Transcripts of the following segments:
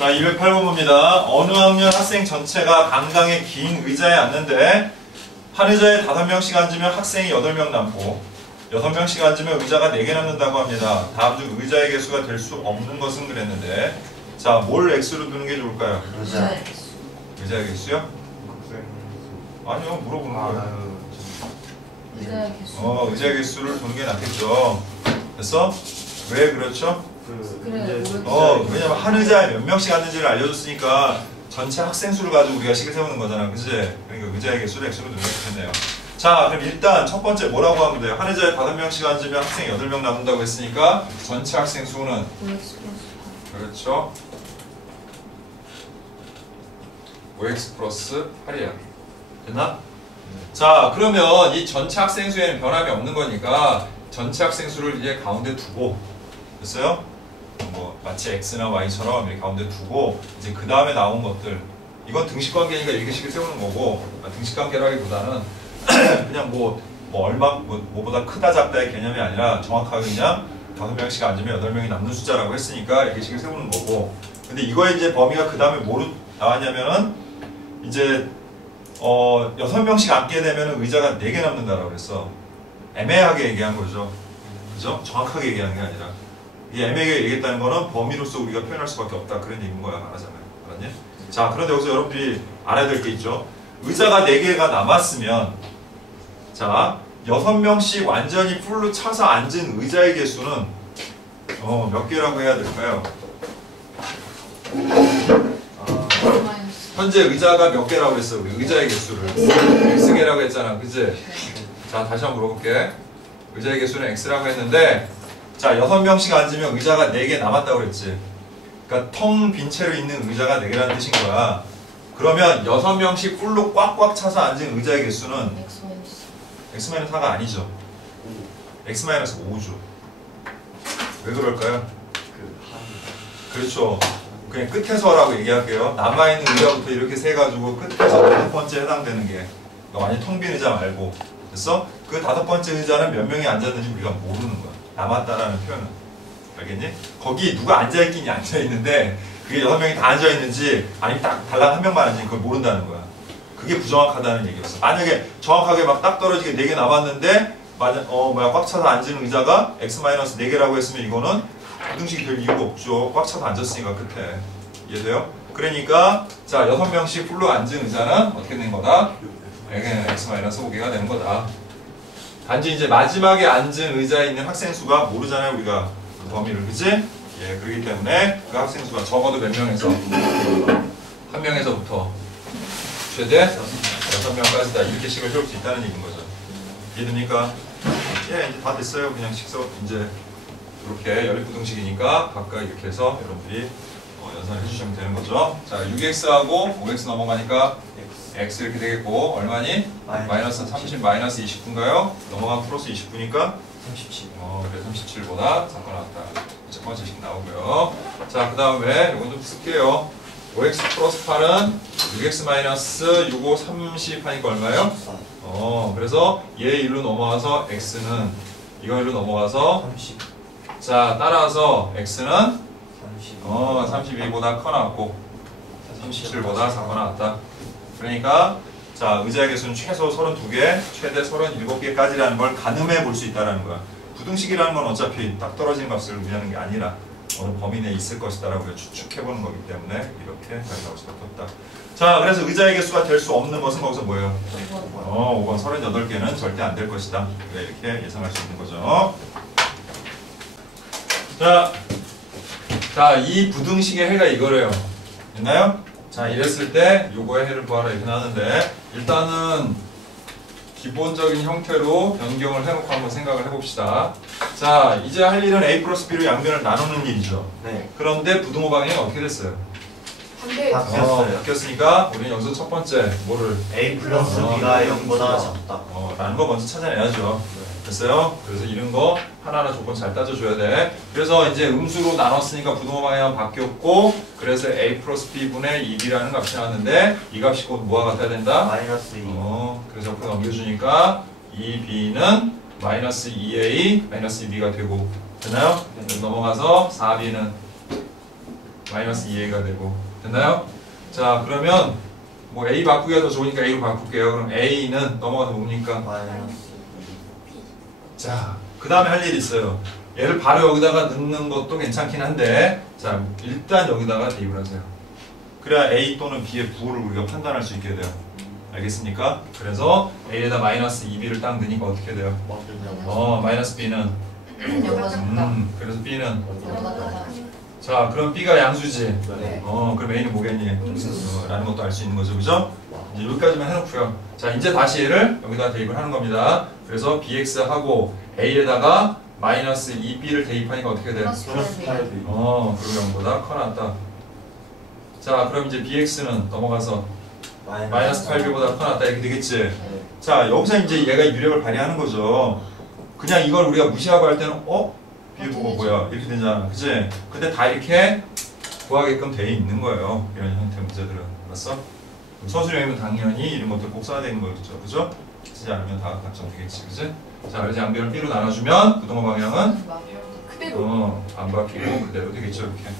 자, 208번입니다. 어느 학년 학생 전체가 강당에 긴 의자에 앉는데 한 의자에 5명씩 앉으면 학생이 8명 남고 6명씩 앉으면 의자가 4개 남는다고 합니다. 다음 중 의자의 개수가 될 수 없는 것은 그랬는데, 자, 뭘 x로 두는 게 좋을까요? 의자의 개수. 의자의 개수요? 아니요, 물어보는 거예요. 의자의 개수. 의자의 개수를 두는 게 낫겠죠. 됐어? 왜 그렇죠? 왜냐면 한 의자에 몇 명씩 앉는지를 알려줬으니까 전체 학생 수를 가지고 우리가 식을 세우는 거잖아. 그치? 그러니까 의자의 개수를 x로 두는 게 좋겠네요. 자, 그럼 일단 첫 번째 뭐라고 하면 돼요? 한 의자에 5명씩 앉으면 학생이 8명 남는다고 했으니까 전체 학생 수는 그렇죠. 5x 플러스 8이야. 됐나? 자, 그러면 이 전체 학생 수에는 변함이 없는 거니까 전체 학생 수를 이제 가운데 두고, 됐어요? 뭐 마치 x나 y처럼 이렇게 가운데 두고 이제 그 다음에 나온 것들, 이건 등식관계니까 이렇게 식을 세우는 거고, 등식관계라기보다는 그냥 뭐보다 크다 작다의 개념이 아니라 정확하게 그냥 5명씩 앉으면 8명이 남는 숫자라고 했으니까 이렇게 식을 세우는 거고. 근데 이거의 이제 범위가 그 다음에 뭐로 나왔냐면은 이제 6명씩 앉게 되면 의자가 4개 남는다라고 그랬어. 애매하게 얘기한 거죠. 그죠? 정확하게 얘기하는 게 아니라. 이 애매하게 얘기했다는 거는 범위로서 우리가 표현할 수밖에 없다. 그런 얘기인 거야. 말하자면. 알았니? 자, 그런데 여기서 여러분들이 알아야 될 게 있죠. 의자가 4개가 남았으면, 자, 6명씩 완전히 풀로 차서 앉은 의자의 개수는 몇 개라고 해야 될까요? 현재 의자가 몇 개라고 했어? 우리 의자의 개수를 x개라고 했잖아. 그치? 자, 다시 한번 물어볼게. 의자의 개수는 x라고 했는데, 자, 6명씩 앉으면 의자가 4개 남았다고 그랬지. 그러니까 텅 빈 채로 있는 의자가 4개라는 뜻인 거야. 그러면 6명씩 풀로 꽉꽉 차서 앉은 의자의 개수는 x-4가 아니죠. x-5죠. 왜 그럴까요? 그렇죠. 그냥 끝에서라고 얘기할게요. 남아있는 의자부터 이렇게 세가지고 끝에서 5번째 해당되는 게, 그러니까 완전 텅 빈 의자 말고. 됐어? 그 5번째 의자는 몇 명이 앉았는지 우리가 모르는 거야. 남았다라는 표현은. 알겠니? 거기 누가 앉아있긴 앉아있는데 그게 6명이 다 앉아있는지 아니면 딱 달랑 한 명만 앉는지 그걸 모른다는 거야. 그게 부정확하다는 얘기였어. 만약에 정확하게 막 딱 떨어지게 4개 남았는데 꽉 차서 앉은 의자가 x-4개라고 했으면 이거는 부등식이 될 이유가 없죠. 꽉 차서 앉았으니까 끝에. 이해돼요? 그러니까 자, 6명씩 풀로 앉은 의자는 어떻게 된 거다? x-5개가 되는 거다. 단지 이제 마지막에 앉은 의자에 있는 학생 수가 모르잖아요, 우리가. 그 범위를. 그치? 예, 그렇기 때문에 그 학생 수가 적어도 몇 명에서? 한 명에서부터 최대 6명까지다. 이렇게 식을 세울 수 있다는 얘기인 거죠. 이해됩니까? 예, 이제 다 됐어요. 그냥 식서 이제 이렇게 연립부등식이니까 각각 이렇게 해서 여러분들이 연산을 해주시면 되는 거죠. 자, 6x하고 5x 넘어가니까 x 이렇게 되겠고, 얼마니? 마이너스 30 마이너스 29인가요? 넘어가면 플러스 29니까 37. 그래 37보다 작거나 같다. 첫 번째 식 나오고요. 자, 그 다음에 이건 좀 쓸게요. 5x 플러스 8은 6x 마이너스 6, 5, 30 하니까 얼마예요? 그래서 얘 일로 넘어가서 x는 이거 일로 넘어가서 30. 자, 따라서 x는 32보다 커 나왔고 37보다 작거 나왔다. 그러니까 자, 의자의 개수는 최소 32개, 최대 37개까지라는 걸 가늠해 볼 수 있다는 거야. 부등식이라는 건 어차피 딱 떨어진 값을 의미하는 게 아니라 어느 범위 내에 있을 것이다라고 추측해 보는 거기 때문에 이렇게 답이 나올 수밖에 없다. 자, 그래서 의자의 개수가 될 수 없는 것은 거기서 뭐예요? 5번 38개는 절대 안 될 것이다. 이렇게 예상할 수 있는 거죠. 자, 이 부등식의 해가 이거래요. 됐나요? 자, 이랬을 때 요거의 해를 구하라 이렇게 나왔는데, 일단은 기본적인 형태로 변경을 해놓고 한번 생각을 해봅시다. 자, 이제 할 일은 a 플러스 b로 양변을 나누는 일이죠. 네. 그런데 부등호 방향이 어떻게 됐어요? 바뀌었으니까 우리는 여기서 첫 번째 뭐를? a 플러스 b가 0보다 작다. 라는 거 먼저 찾아내야죠. 됐어요? 그래서 이런 거 하나하나 조건 잘 따져줘야 돼. 그래서 이제 음수로 나눴으니까 부등호 방향은 바뀌었고, 그래서 a 플러스 b분의 1이라는 값이 나왔는데 이 값이 곧 뭐가 같아야 된다? 마이너스 2. 그래서 옆으로 넘겨주니까 이 b는 마이너스 2a 마이너스 2b가 되고, 됐나요? 넘어가서 4b는 마이너스 2a가 되고 됐나요? 자 그러면 뭐 a 바꾸기가 더 좋으니까 a로 바꿀게요. 그럼 a는 넘어가서 뭡니까? 마이너스 자 그 다음에 할 일이 있어요. 얘를 바로 여기다가 넣는 것도 괜찮긴 한데 자 일단 여기다가 대입을 하세요. 그래야 a 또는 b의 부호를 우리가 판단할 수 있게 돼요. 알겠습니까? 그래서 a에다 마이너스 2b를 딱 넣으니까 어떻게 돼요? 마이너스 b는 영보다 작다. 그래서 b는 영보다 크다. 자 그럼 b가 양수지. 네. 그럼 a는 뭐겠니? 라는 것도 알 수 있는 거죠, 그죠? 이제 여기까지만 해놓고요. 자 이제 다시 얘를 여기다 대입을 하는 겁니다. 그래서 bx하고 a에다가 마이너스 2b를 대입하니까 어떻게 돼요? 플러스 8. 그리고 0보다 커 낫다. 자 그럼 이제 bx는 넘어가서 마이너스 8b보다 커 낫다 이렇게 되겠지. 자 여기서 이제 얘가 유력을 발휘하는 거죠. 그냥 이걸 우리가 무시하고 할 때는 b 보고 뭐야 이렇게 되잖아, 그치? 근데 다 이렇게 구하게끔 돼 있는 거예요, 이런 형태 문제들은. 알았어? 서술형이면 당연히 이런 것들 꼭 써야 되는 거겠죠, 그죠? 쓰지 않으면 다 답정되겠지, 그치? 자 그래서 양변을 b로 나눠주면 부동호 방향은 그대로. 안 바뀌고 그대로 되겠죠, 이렇게.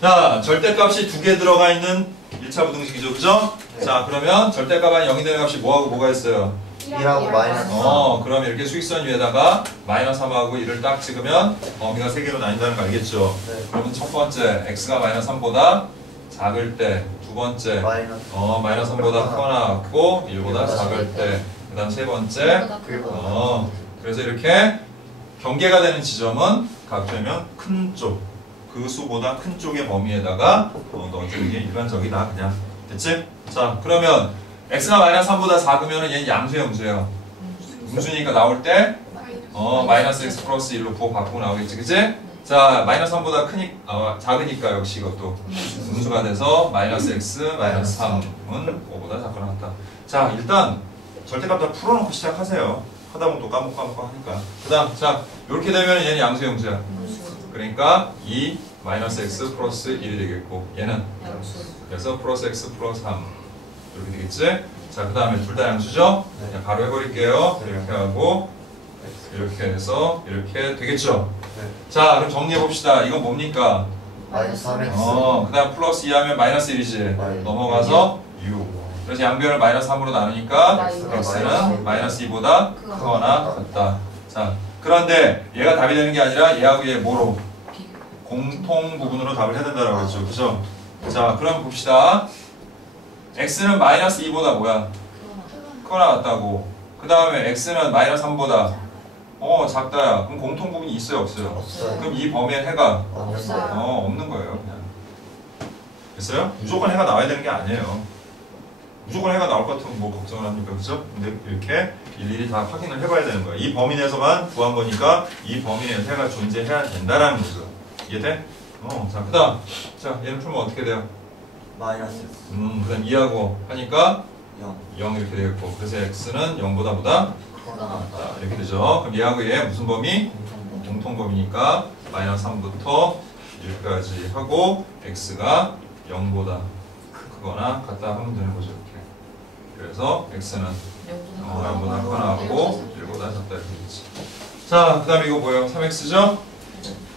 자, 절대값이 두 개 들어가 있는 1차 부등식이죠, 그죠? 네. 자, 그러면 절대값 0이 되는 값이 뭐하고 뭐가 있어요? 1하고 마이너스 그럼 이렇게 수직선 위에다가 마이너스 3하고 1을 딱 찍으면 범위가 3개로 나뉜다는 거 알겠죠? 네. 그러면 첫 번째, x가 마이너스 3보다 작을 때, 두 번째, 마이너스 마이너스 3보다 크거나 크고 1보다 작을 때, 그 다음 세 번째, 그래서 이렇게 경계가 되는 지점은 각되면 큰 쪽, 그 수보다 큰 쪽의 범위에다가 넣어주는 게 일반적이다, 그냥. 됐지? 자, 그러면 x가 마이너스 3보다 작으면 얘는 양수야, 음수예요? 음수니까 나올 때 마이너스 x 플러스 1로 부호 바꾸고 나오겠지, 그치? 자, 마이너스 3보다 작으니까 역시 이것도 음수가 돼서 마이너스 x 마이너스 3은 5보다 작거나 같다. 자, 일단 절대값 다 풀어놓고 시작하세요. 하다 보면 또 까먹고 하니까. 그 다음, 자, 이렇게 되면 얘는 양수야, 음수야? 그러니까 2 마이너스 x 플러스 1이 되겠고 얘는 그래서 플러스 x 플러스 3 이렇게 되겠지? 자, 그 다음에 둘 다 양수죠? 그냥 바로 해버릴게요. 이렇게 하고 이렇게 해서 이렇게 되겠죠? 네. 자, 그럼 정리해봅시다. 이건 뭡니까? 마이너스 3x 그 다음 플러스 2 하면 마이너스 1이지? 마이너스 넘어가서 6. 그래서 양변을 마이너스 3으로 나누니까 마이너스 x는 마이너스 2보다 크거나 같다. 자, 그런데 얘가 답이 되는 게 아니라 얘하고 얘 뭐로? 공통 부분으로 답을 해야 된다고 했죠, 그죠? 자, 그럼 봅시다. x는 마이너스 2보다 뭐야? 크거나 같다고. 그 다음에 x는 마이너스 3보다 작다야. 그럼 공통 부분이 있어요, 없어요? 없어요. 그럼 이 범위에 해가 없어요. 없는 거예요, 그냥. 됐어요? 무조건 해가 나와야 되는 게 아니에요. 무조건 해가 나올 것 같으면 뭐 걱정을 합니까, 그죠? 근데 이렇게 일일이 다 확인을 해봐야 되는 거예요. 이 범위 내에서만 구한 거니까 이 범위 내에서 해가 존재해야 된다라는 거죠. 이해돼? 자, 그 다음. 자, 얘는 풀면 어떻게 돼요? 마이너스 그 다음 2하고 하니까 0 0 이렇게 되겠고. 그래서 x는 0보다 보다 크다. 이렇게 되죠. 그럼 얘하고 얘 무슨 범위? 공통범위니까 마이너스 3부터 1까지 하고 x가 0보다 크거나 같다 하면 되는 거죠, 이렇게. 그래서 x는 0보다 크거나 하고 1보다 작다 이렇게 되지. 자, 그 다음에 이거 뭐예요? 3x죠?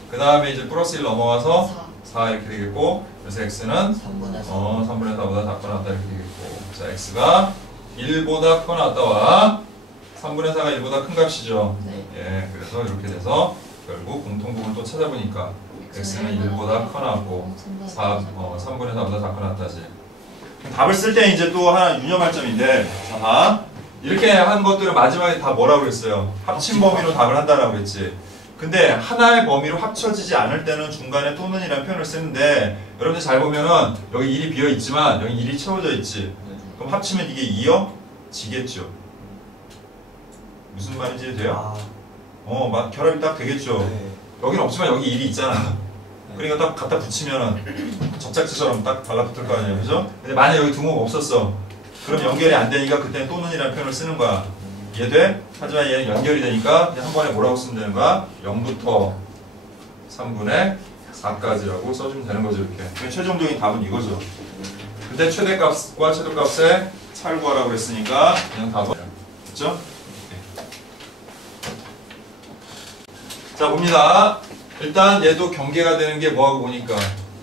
그 다음에 이제 플러스 1 넘어가서 4 이렇게 되겠고, 그래서 x는 3분의 3분의 4보다 작거나 같다 이렇게 되겠고, 자, x가 1보다 크거나 같다와 3분의 4가 1보다 큰 값이죠. 예, 그래서 이렇게 돼서 결국 공통부분을 또 찾아보니까 x는 1보다 크거나 같고 3분의 4보다 작거나 같다지. 답을 쓸 때 이제 또 하나 유념할 점인데, 자, 이렇게 한 것들은 마지막에 다 뭐라고 그랬어요? 합친 범위로 답을 한다라고 했지. 근데 하나의 범위로 합쳐지지 않을 때는 중간에 또는이라는 표현을 쓰는데, 여러분들 잘 보면은 여기 1이 비어 있지만 여기 1이 채워져 있지. 그럼 합치면 이게 2여지겠죠. 무슨 말인지 돼요? 결합이 딱 되겠죠. 네. 여기는 없지만 여기 1이 있잖아. 그러니까 딱 갖다 붙이면은 접착제처럼 딱 달라붙을 거 아니에요, 그죠? 근데 만약 여기 등호가 없었어. 그럼 연결이 안 되니까 그때는 또는이라는 표현을 쓰는 거야. 이해돼? 하지만 얘는 연결이 되니까 그냥 한 번에 뭐라고 쓰면 되는 거야? 0부터 3분의 4까지라고 써주면 되는 거죠, 이렇게. 그러니까 최종적인 답은 이거죠. 근데 최대값과 최소값의 차를 구하라고 했으니까 그냥 답은 그렇죠? 자 봅니다. 일단 얘도 경계가 되는 게 뭐하고 보니까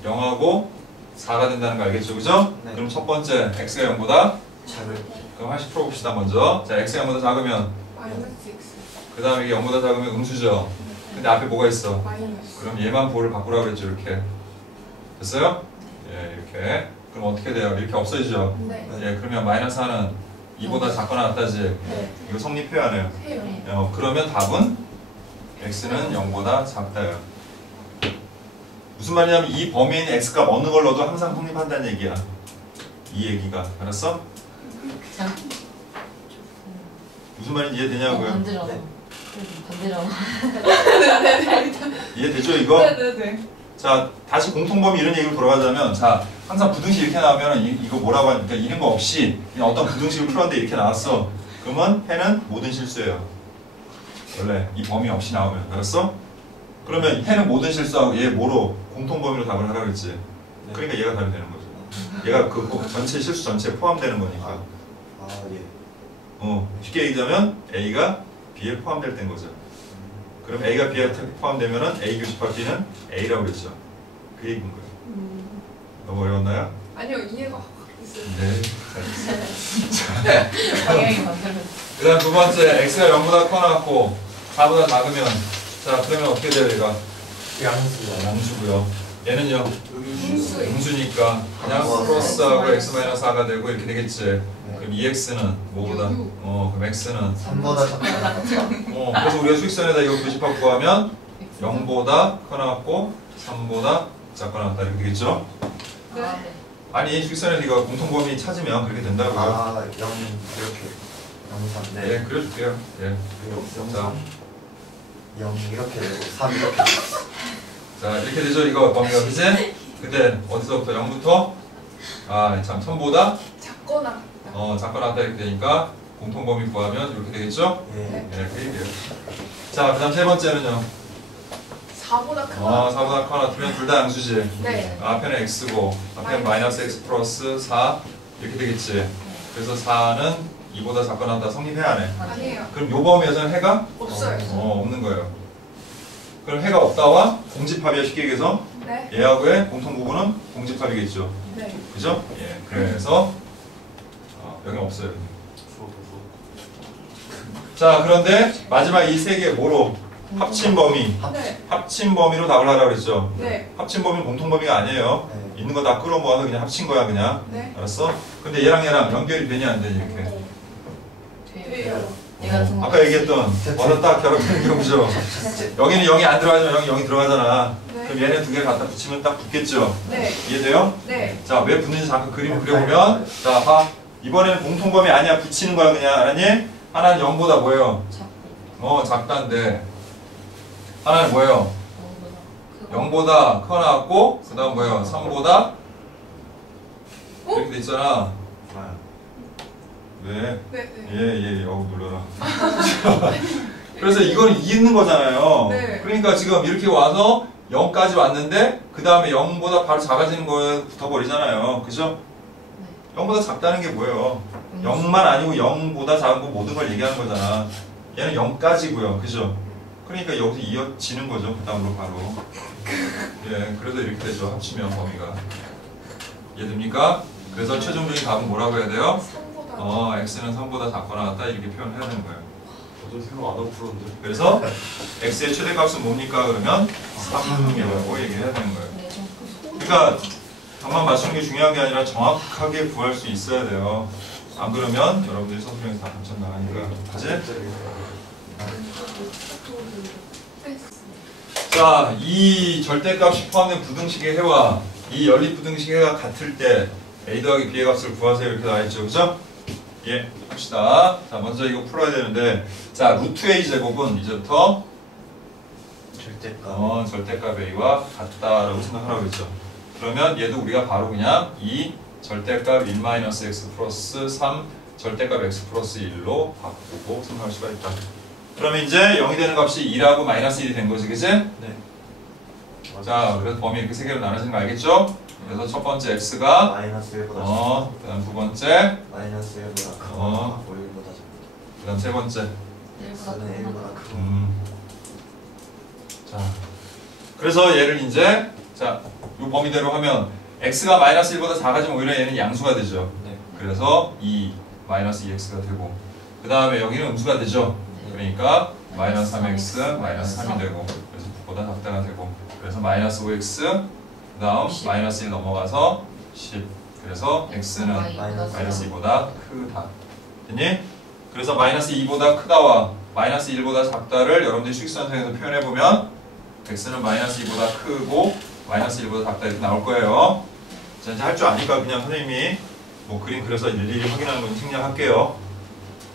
0하고 4가 된다는 거 알겠죠? 그죠? 네. 그럼 첫 번째 x가 0보다 작을 그럼 하나씩 풀어봅시다 먼저. 자 x가 0보다 작으면 마이너스 X. 그 다음에 이게 0보다 작으면 음수죠. 근데 앞에 뭐가 있어? 마이너스. 그럼 얘만 보호를 바꾸라고 했죠. 이렇게 됐어요? 예 이렇게. 그럼 어떻게 돼요? 이렇게 없어지죠? 네. 예 그러면 마이너스 하는 2보다 작거나 같다지. 네. 이거 성립해야 해요. 해요. 그러면 답은 x는 0보다 작다요. 무슨 말이냐면 이 범위인 x값 어느 걸 넣어도 항상 성립한다는 얘기야. 이 얘기가 알았어? 자. 무슨 말인지 이해되냐고요? 반대로. 네. 반대로. 이해되죠 이거? 네네네. 자 다시 공통범위 이런 얘기로 돌아가자면 자 항상 부등식 이렇게 나오면 이거 뭐라고 하니까 이런 거 없이 그냥 어떤 부등식을 풀었는데 이렇게 나왔어. 그러면 해는 모든 실수예요. 원래 이 범위 없이 나오면 알았어? 그러면 해는 모든 실수하고 얘 뭐로 공통범위로 답을 하라고 했지. 그러니까 얘가 답이 되는 거죠. 얘가 그 전체 실수 전체에 포함되는 거니까. 예. 쉽게 얘기하자면 A가 B에 포함될 때인 거죠. 그럼 A가 B에 포함되면은 A 교집합 B는 A라고 그랬죠. 그 얘기인 거예요. 너무 어려웠나요? 아니요, 이해가 확 됐어요. 네. 방향이 반대로. 그 다음 두 번째 X가 0보다 커나고 4보다 작으면 자 그러면 어떻게 돼요 얘가? 양수야. 양수고요. 얘는요? 음수. 음수니까 그냥 아, 플러스하고 X-4가 되고 이렇게 되겠지. 그럼 2X는 뭐보다? 유. 그럼 X는 3보다 작다. 그래서 우리가 수익선에다 이거 교집합 구하면 0보다 커나고 3보다 작거나 같다 이렇게 되겠죠? 네. 아니 수익선에서 이거 공통범위 찾으면 그렇게 된다고요. 0 이렇게. 0, 3. 네, 그려줄게요. 예. 그리고 0, 자. 3. 0 이렇게 되고 3 이렇게. 자 이렇게 되죠 이거 범위가 그지? 근데 어디서부터 0부터 참 3보다 작거나. 작거나 같다 이렇게 되니까 공통범위 구하면 이렇게 되겠죠? 예. 예, 그 얘기예요. 자 그다음 세 번째는요. 4보다 크거나. 4보다 커나 같으면 둘 다 양수지. 네. 앞에는 x고 앞에는 마이너스 x 플러스 4 이렇게 되겠지. 그래서 4는 2보다 작거나 같다 성립해야 하네. 아니에요. 그럼 요 범위에서는 해가 없어요. 없는 거예요. 그럼 해가 없다와 공집합이야 쉽게 얘기해서 네. 얘하고의 공통 부분은 공집합이겠죠. 네. 그죠? 예. 그래서 여기 없어요. 자 그런데 마지막 이 세 개 뭐로 합친 범위. 네. 합친 범위로 답을 하라고 그랬죠. 네. 합친 범위는 공통 범위가 아니에요. 네. 있는 거 다 끌어모아서 그냥 합친 거야 그냥. 네. 알았어? 근데 얘랑 연결이 되냐 안 되냐 이렇게. 돼요. 얘 같은 거. 아까 얘기했던 어느 딱 결합되는 경우죠. 여기는 0이 안 들어가지만 여기 0이 들어가잖아. 네. 그럼 얘네 두 개 갖다 붙이면 딱 붙겠죠. 네. 이해돼요? 네. 자, 왜 붙는지 잠깐 그림을 그려보면 자, 봐. 이번에는 공통범위 아니야. 붙이는 거야 그냥. 알았니? 하나는 0보다 뭐예요? 작다인데 하나는 뭐예요? 0보다 커 나왔고 그 다음 뭐예요? 3보다 이렇게 돼 있잖아. 왜? 네. 눌러라. 그래서 이거는 있는 거잖아요. 네. 그러니까 지금 이렇게 와서 0까지 왔는데 그 다음에 0보다 바로 작아지는 거에 붙어버리잖아요. 그죠? 0보다 작다는 게 뭐예요? 0만 아니고 0보다 작은 거 모든 걸 얘기하는 거잖아. 얘는 0까지고요. 그죠? 그러니까 여기서 이어지는 거죠. 그 다음으로 바로. 예, 그래서 이렇게 되죠. 합치면 범위가. 이해됩니까? 그래서 최종적인 답은 뭐라고 해야 돼요? 3보다. x는 3보다 작거나 같다 이렇게 표현해야 되는 거예요. 저도 생각 안 하고 풀었는데. 그래서 x의 최대값은 뭡니까? 그러면 3이라고 얘기해야 되는 거예요. 그러니까 답만 맞추는 게 중요한 게 아니라 정확하게 구할 수 있어야 돼요. 안 그러면 여러분들이 서술형에서 다 감천 나가니까. 그치? 자, 이 절대값이 포함된 부등식의 해와 이 연립 부등식의 해가 같을 때 a 더하기 b의 값을 구하세요 이렇게 나와있죠. 그죠? 예, 합시다. 자, 먼저 이거 풀어야 되는데 자, 루트 a 제곱은 이제부터 절대값. 절대값 a와 같다라고 생각하라고 했죠. 그러면 얘도 우리가 바로 그냥 이 절대값 1-x 플러스 3 절대값 x 플러스 1로 바꾸고 생각할 수가 있다. 그러면 이제 0이 되는 값이 2라고 마이너스 1이 된 거지, 그치? 네. 자, 그래서 범위 이렇게 세 개로 나눠지는 거 알겠죠? 그래서 첫 번째 x가 마이너스 1보다 그 다음 두 번째 마이너스 1보다 크고 어. 5보다 작고 그 다음 세 번째 x는 1보다 크고 그래서 얘를 이제 자, 이 범위대로 하면 x가 마이너스 1보다 작아지면 오히려 얘는 양수가 되죠. 네. 그래서 2 마이너스 2x가 되고 그 다음에 여기는 음수가 되죠. 그러니까 마이너스 3x 마이너스 3이 되고 그래서 9보다 작다가 되고 그래서 마이너스 5x 그 다음 마이너스 1 넘어가서 10 그래서 x는 마이너스 2보다 크다. 됐니? 그래서 마이너스 2보다 크다와 마이너스 1보다 작다를 여러분들이 수직선상에서 표현해보면 x는 마이너스 2보다 크고 마이너스 1보다 작다 이렇게 나올 거예요. 자, 이제 할 줄 아니까 그냥 선생님이 뭐 그림 그려서 일일이 확인하는 건 생략할게요.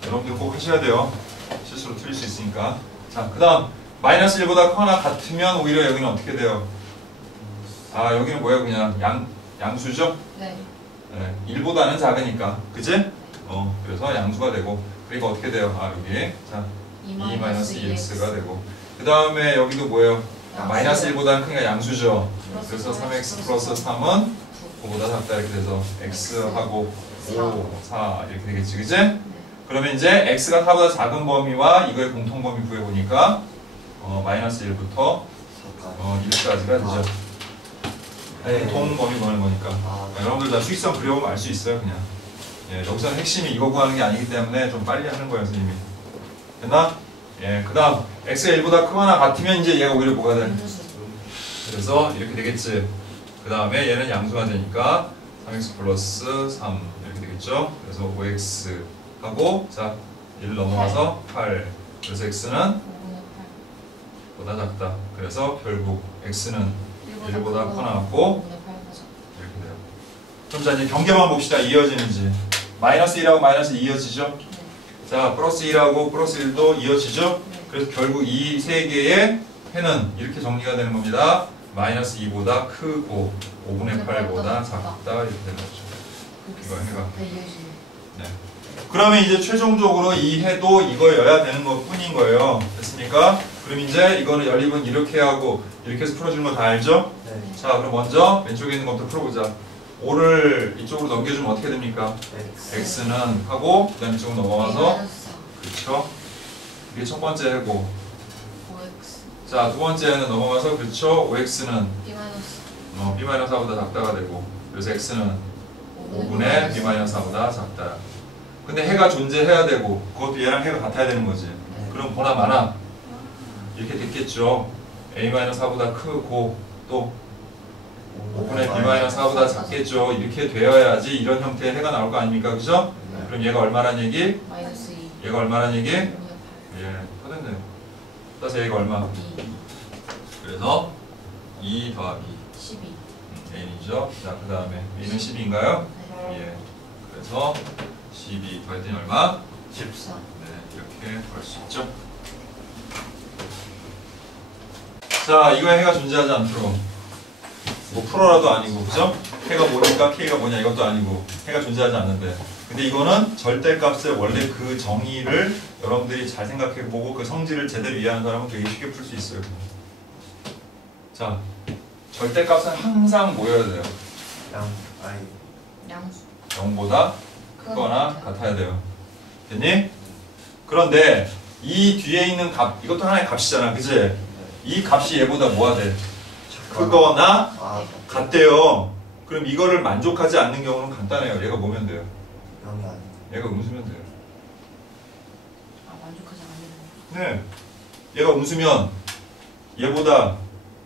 여러분들 꼭 하셔야 돼요. 실수로 틀릴 수 있으니까. 자, 그 다음 마이너스 1보다 크거나 같으면 오히려 여기는 어떻게 돼요? 아, 여기는 뭐예요? 그냥 양수죠? 네. 네, 1보다는 작으니까. 그지? 그래서 양수가 되고 그러니까 어떻게 돼요? 아, 여기 자 2 마이너스 2x가 되고 그 다음에 여기도 뭐예요? 마이너스 1보다는 크니까 양수죠. 그래서 3x 플러스 3은 9보다 작다 이렇게 돼서 x하고 5, 4 이렇게 되겠지. 그지? 그러면 이제 x가 4보다 작은 범위와 이거의 공통 범위 구해보니까 마이너스 1부터 1까지가 되죠. 네. 공통 범위 구하는 거니까. 여러분들 다 수익성 그려보면 알 수 있어요. 그냥. 예, 여기서는 핵심이 이거 구하는 게 아니기 때문에 좀 빨리 하는 거예요, 선생님이. 됐나? 예, 그 다음 x가 1보다 크거나 같으면 이제 얘가 오히려 뭐가 돼? 그래서 이렇게 되겠지. 그 다음에 얘는 양수가 되니까 3x 플러스 3 이렇게 되겠죠. 그래서 5x 하고 자 1 넘어가서 8 그래서 x는 보다 작다. 그래서 결국 x는 1보다 커 나왔고 이렇게 돼요. 그럼 자 이제 경계만 봅시다. 이어지는지. 마이너스 1하고 마이너스 2 이어지죠? 자 플러스 1하고 플러스 1도 이어지죠? 그래서 결국 이 세 개의 해는 이렇게 정리가 되는 겁니다. 마이너스 2보다 크고 5분의 8보다 작다 이렇게 되는 거죠. 이거 해가. 네. 그러면 이제 최종적으로 이 해도 이거여야 되는 것 뿐인 거예요. 됐습니까? 그럼 이제 이거는 연립은 이렇게 하고 이렇게 해서 풀어주는 거 다 알죠? 네. 자 그럼 먼저 왼쪽에 있는 것부터 풀어보자. 5를 이쪽으로 넘겨주면 어떻게 됩니까? x는 하고 그 다음 이쪽으로 넘어가서 그렇죠? 이게 첫 번째 해고 자 두 번째는 넘어가서 그렇죠? 5x는 b-4보다 작다가 되고 그래서 x는 5분의 b-4보다 작다. 근데 해가 존재해야 되고 그것도 얘랑 해가 같아야 되는 거지. 그럼 보나 마나 이렇게 됐겠죠. a-4보다 크고 또 5분의 b-4보다 작겠죠. 이렇게 되어야지 이런 형태의 해가 나올 거 아닙니까? 그죠? 그럼 얘가 얼마란 얘기? 마이너스 2. 얘가 얼마란 얘기? 5분의 8. 예, 다 됐네요. 따라서 얘가 얼마? 2. 그래서 2 더하기 12. n이죠. 자, 그 다음에 a는 12인가요? 네. 예. 그래서 12 더했더니 얼마? 14. 네, 이렇게 구할 수 있죠. 자, 이거에 해가 존재하지 않도록 뭐 프로라도 아니고, 그죠? 해가 뭐니까 k가 뭐냐 이것도 아니고 해가 존재하지 않는데 근데 이거는 절대값의 원래 그 정의를 여러분들이 잘 생각해보고 그 성질을 제대로 이해하는 사람은 되게 쉽게 풀 수 있어요. 자, 절대값은 항상 뭐여야 돼요? 양수. 0보다 크거나 같아야 돼요. 됐니? 그런데 이 뒤에 있는 값, 이것도 하나의 값이잖아, 그치? 이 값이 얘보다 뭐가 돼? 크거나 같대요. 그럼 이거를 만족하지 않는 경우는 간단해요. 얘가 뭐면 돼요? 0이 아니에요. 얘가 음수면 돼요. 만족하지 않는. 네. 얘가 음수면 얘보다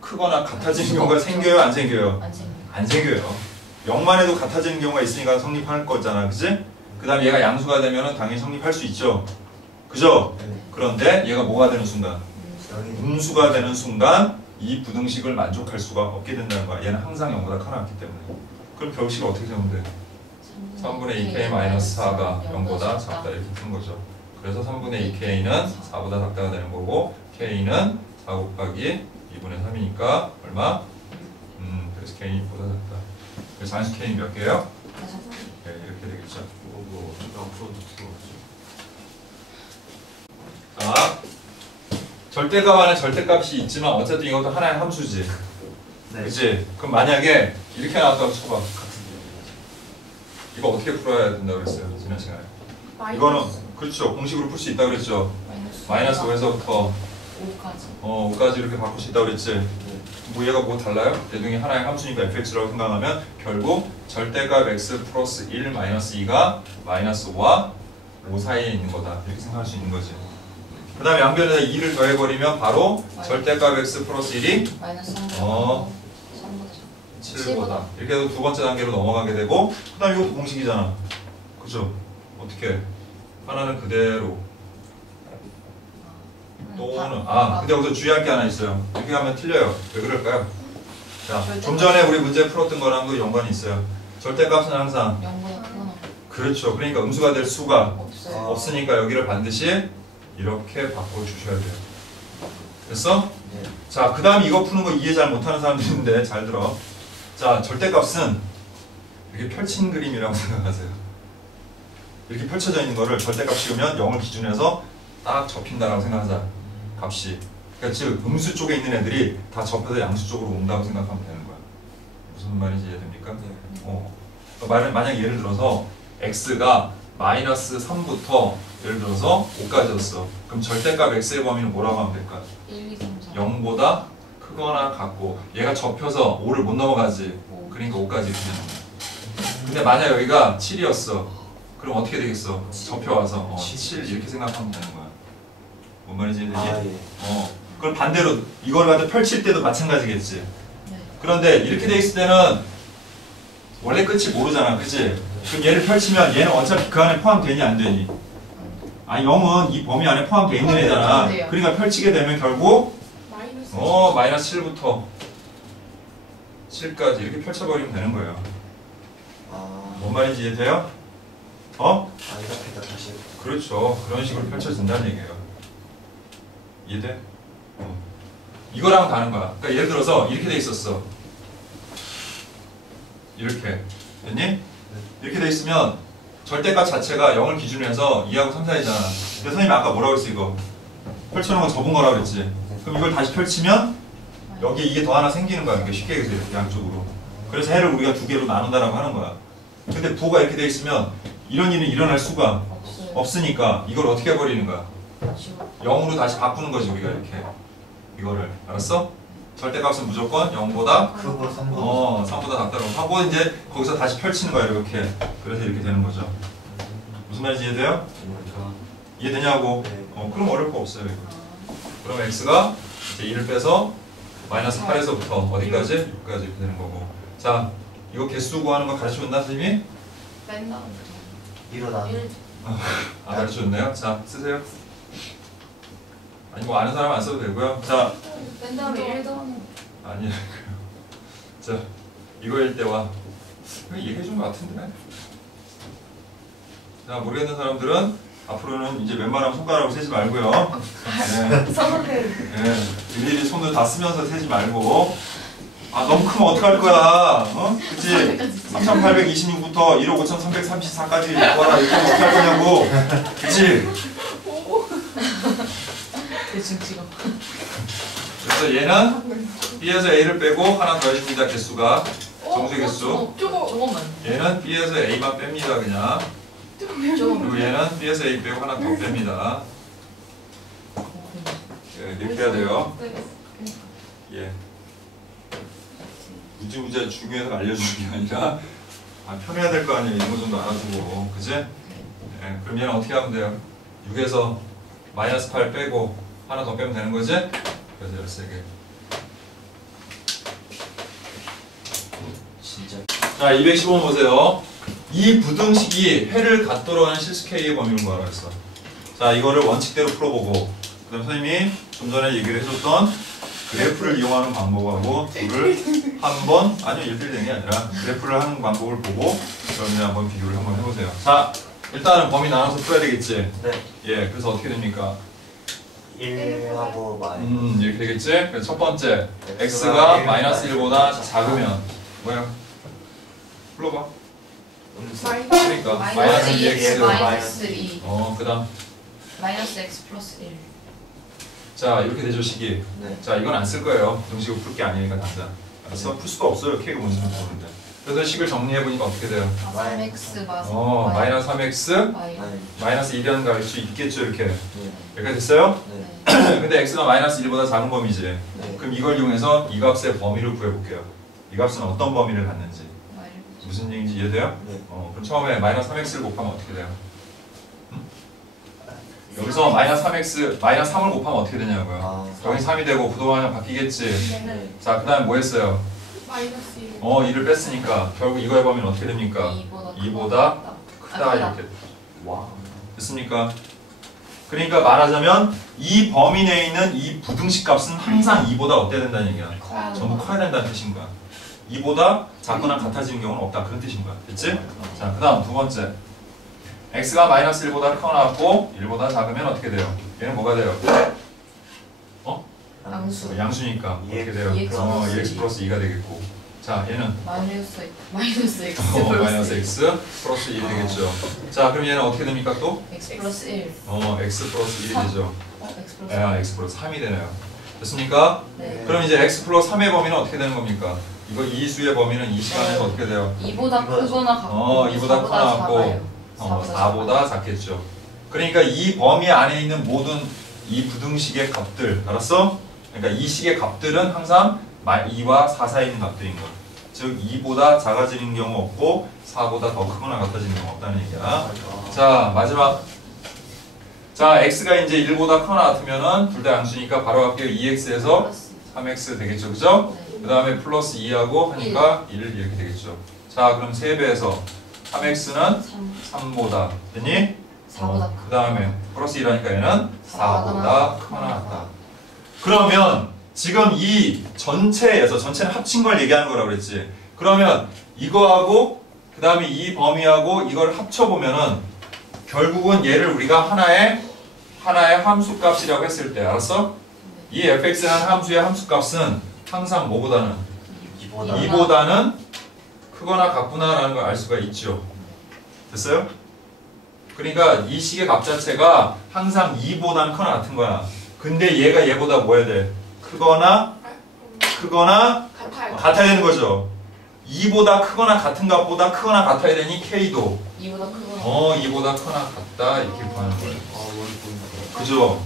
크거나 같아지는 경우가 생겨요? 안 생겨요? 안 생겨. 안 생겨요. 0만 해도 같아지는 경우가 있으니까 성립할 거잖아. 그치? 그 다음에 얘가 양수가 되면 당연히 성립할 수 있죠. 그죠? 네. 그런데 얘가 뭐가 되는 순간? 0이 음수가 되는 순간 이 부등식을 만족할 수가 없게 된다는 거야. 얘는 항상 0보다 커나왔기 때문에. 그럼 결식을 어떻게 세우면 돼? 3분의 2k-4가 0보다 작다 이렇게 푼 거죠. 그래서 3분의 2k는 4보다 작다가 되는 거고 k는 4 곱하기 2분의 3이니까 얼마? 그래서 k는 2보다 작다. 그래서 잔수 k는 몇 개예요? 네, 이렇게 되겠죠. 뭐 안 풀어도 상관없지. 자, 절대값 안에 절대값이 있지만 어쨌든 이것도 하나의 함수지. 네. 그치? 그럼 만약에 이렇게 나왔다고 쳐봐. 이거 어떻게 풀어야 된다고 그랬어요? 지난 시간에. 이거는 그렇죠. 공식으로 풀 수 있다고 그랬죠. 마이너스 5에서부터 5까지. 5까지 이렇게 바꿀 수 있다고 그랬지. 뭐 얘가 뭐 달라요? 대등이 하나의 함수니까 fx라고 생각하면 결국 절대값 x 플러스 1 마이너스 2가 마이너스 5와 5 사이에 있는 거다 이렇게 생각할 수 있는 거지. 그 다음에 양변에다 2를 더해버리면 바로 절대값 x 플러스 1이 마이너스 3보다 어. 7보다 이렇게 해서 두 번째 단계로 넘어가게 되고 그 다음에 이것도 공식이잖아. 그죠? 어떻게 하나는 그대로 또는 근데 여기서 주의할 게 하나 있어요. 이렇게 하면 틀려요. 왜 그럴까요? 자, 좀 전에 우리 문제 풀었던 거랑도 연관이 있어요. 절대값은 항상 0보다 크거나 그렇죠. 그러니까 음수가 될 수가 없어요. 없으니까 여기를 반드시 이렇게 바꿔주셔야 돼요. 됐어? 네. 자, 그 다음 이거 푸는 거 이해 잘 못하는 사람도 있는데 잘 들어. 자, 절대값은 이렇게 펼친 그림이라고 생각하세요. 이렇게 펼쳐져 있는 거를 절대값 씌우면 0을 기준해서 딱 접힌다라고 생각하자. 값이. 그러니까 즉 음수 쪽에 있는 애들이 다 접혀서 양수 쪽으로 온다고 생각하면 되는 거야. 무슨 말인지 이해됩니까? 네. 만약 예를 들어서 x가 마이너스 3부터 예를 들어서 5까지였어. 그럼 절대값 x의 범위는 뭐라고 하면 될까? 1, 2, 3, 4 0보다 크거나 같고 얘가 접혀서 5를 못 넘어가지. 그러니까 5까지 이렇게 되는 거야. 근데 만약 여기가 7이었어. 그럼 어떻게 되겠어? 접혀와서 7 이렇게 생각하면 되는 거야. 뭔 말인지 이해되니? 예. 그럼 반대로 이걸 갖다 펼칠 때도 마찬가지겠지. 네. 그런데 이렇게 돼 있을 때는 원래 끝이 모르잖아, 그치? 그럼 얘를 펼치면 얘는 어차피 그 안에 포함되니 안 되니? 아니 0은 이 범위 안에 포함되어 있는 애잖아. 돼요. 그러니까 펼치게 되면 결국 마이너스 마이너스 7부터 7까지 이렇게 펼쳐버리면 되는 거예요. 뭔 말인지 이해돼요? 이렇게 다시. 그렇죠. 그런 식으로 펼쳐진다는 얘기예요. 이해돼? 이거랑 다른 거야. 그러니까 예를 들어서 이렇게 돼 있었어. 이렇게 됐니? 이렇게 돼 있으면 절대값 자체가 0을 기준으로 해서 2하고 3 사이잖아. 근데 선생님이 아까 뭐라고 했어 이거? 펼쳐놓은 거 접은 거라고 그랬지. 그럼 이걸 다시 펼치면 여기에 이게 더 하나 생기는 거야. 그러니까 쉽게 얘기해서 이렇게 양쪽으로. 그래서 해를 우리가 두 개로 나눈다라고 하는 거야. 근데 부호가 이렇게 돼 있으면 이런 일은 일어날 수가 없어요. 없으니까 이걸 어떻게 해버리는 거야? 지워. 0으로 다시 바꾸는 거지 우리가 이렇게. 이거를 알았어? 절대값은 무조건 0보다 크고 3보. 3보다 작다고 하고 이제 거기서 다시 펼치는 거야 이렇게. 그래서 이렇게 되는 거죠. 무슨 말인지 이해돼요? 이해되냐고? 네. 그럼 어려울 거 없어요 이거. 그럼 x가 이제 2를 빼서 마이너스 8에서부터 어디까지? 6까지 이렇게 되는 거고. 자, 이거 개수 구하는 거 가르쳐줬나 선생님이? 뺀다. 일어나. 1 가르쳐줬네요. 자, 쓰세요. 아니 뭐 아는 사람 안 써도 되고요. 자, 뺀 다음에 1 더하는 아니 자, 이거일 때와 이거 얘기해준 것 같은데. 자, 모르겠는 사람들은 앞으로는 이제 웬만하면 손가락으로 세지 말고요. 네. 써놓게 네, 일일이 손을 다 쓰면서 세지 말고. 너무 크면 어떡할 거야? 그치? 3826부터 15334까지 구하라. 이거 어떡할 거냐고. 그치? 대충 찍어. 그래서 얘는 B에서 A를 빼고 하나 더해줍니다. 개수가. 정수 개수. 조금만. 얘는 B에서 A만 뺍니다. 그냥. 조금만. 그리고 얘는 B에서 A 빼고 하나 더 뺍니다. 예, 이렇게 해야 돼요. 예. 무지무지 중요해서 알려주는 게 아니라 편해야 될 거 아니에요. 이런 거 정도 알아두고. 그치? 예, 그럼 얘는 어떻게 하면 돼요? 6에서 마이너스 8 빼고 하나 더 빼면 되는 거지? 그래서 13개. 진짜. 자, 215번 보세요. 이 부등식이 해를 갖도록 하는 실수 K의 범위를 뭐라고 했어? 자, 이거를 원칙대로 풀어보고 그 다음 선생님이 좀 전에 얘기를 해줬던 그래프를 이용하는 방법하고 둘을 한번 아니요 1대1 된 게 아니라 그래프를 하는 방법을 보고 그러면 한번 비교를 한번 해보세요. 자, 일단은 범위 나눠서 풀어야 되겠지? 네. 예, 그래서 어떻게 됩니까? 1하고 마이너스. 이렇게 되겠지? 그래서 첫 번째 X가 x가 1 마이너스 1보다 작으면 뭐야? 불러봐. 그러니까 마이너스 2x 마이너스 2 그 다음 마이너스 x 플러스 1 자, 이렇게 되죠 식이. 네. 자, 이건 안 쓸 거예요. 등식을 풀 게 아니니까 당장. 알았어? 풀 수가 없어요. K가 뭔지는 모르는데. 그래서 식을 정리해보니까 어떻게 돼요? 3x 마이너스 3x 마이너스 1이라는 거 알 수 있겠죠 이렇게. 네. 여기까지 됐어요? 네. 근데 x가 마이너스 1보다 작은 범위지. 네. 그럼 이걸 이용해서 이 값의 범위를 구해볼게요. 이 값은 어떤 범위를 갖는지. 무슨 얘기인지 이해돼요? 네. 그럼 처음에 마이너스 3x를 곱하면 어떻게 돼요? 여기서 마이너스 3x, 마이너스 3을 곱하면 어떻게 되냐고요? 아, 여기 3이 되고 부동하면 바뀌겠지. 네. 자, 그 다음에 뭐 했어요? 마이너스 1. 2를 뺐으니까 결국 이거의 범위는 어떻게 됩니까? 2보다 크다 이렇게 와. 됐습니까? 그러니까 말하자면 이 범위 내에 있는 이 부등식 값은 항상 2보다 어때야 된다는 얘기야. 전부 커야 된다는 뜻인 거야. 2보다 작거나 같아지는 경우는 없다 그런 뜻인 거야. 됐지? 자, 그 다음 두 번째. x가 마이너스 1보다 커나고 1보다 작으면 어떻게 돼요? 얘는 뭐가 돼요? 양수. 양수니까 어떻게 돼요? 2x 2x 플러스 2가 되겠고. 자, 얘는 마이너스 x 마이너스 x 플러스 1이 되겠죠. 자, 그럼 얘는 어떻게 됩니까 또? x 플러스 1. x 플러스 1이 되죠. x 플러스 x 플러스 3이 되네요. 됐습니까? 네. 그럼 이제 x 플러스 3의 범위는 어떻게 되는 겁니까? 이거 이 수의 범위는 이 시간에서 어떻게 돼요? 2보다 크거나 같고 2보다 커나 같고 4보다 작겠죠. 그러니까 이 범위 안에 있는 모든 이 부등식의 값들, 알았어? 그러니까 이 식의 값들은 항상 2와 4 사이에 있는 값들인 거야. 즉 2보다 작아지는 경우 없고 4보다 더 크거나 같아지는 경우 없다는 얘기야. 자, 마지막. 자, x가 이제 1보다 크거나 같으면은 둘 다 양수니까 바로 할게요. 2x에서 3x 되겠죠. 그죠? 그 다음에 플러스 2하고 하니까 1 이렇게 되겠죠. 자, 그럼 3배에서 3x는 3보다 됐니? 4보다 그 다음에 플러스 1하니까 얘는 4보다 크거나 같다. 그러면 지금 이 전체에서 전체는 합친 걸 얘기하는 거라고 그랬지. 그러면 이거하고 그 다음에 이 범위하고 이걸 합쳐보면은 결국은 얘를 우리가 하나의 함수값이라고 했을 때 알았어? 이 fx라는 함수의 함수값은 항상 뭐보다는 2보다는 크거나 같구나라는 걸 알 수가 있죠. 됐어요? 그러니까 이 식의 값 자체가 항상 2보다는 크거나 같은 거야. 근데 얘가 얘보다 뭐 해야 돼? 크거나 같아요. 같아야 되는 거죠. 2보다 크거나 같은 값보다 크거나 같아야 되니 K도 2보다 크거나 2보다 크거나 같다 이렇게 구하는 거예요. 아, 머리 보인다. 그죠?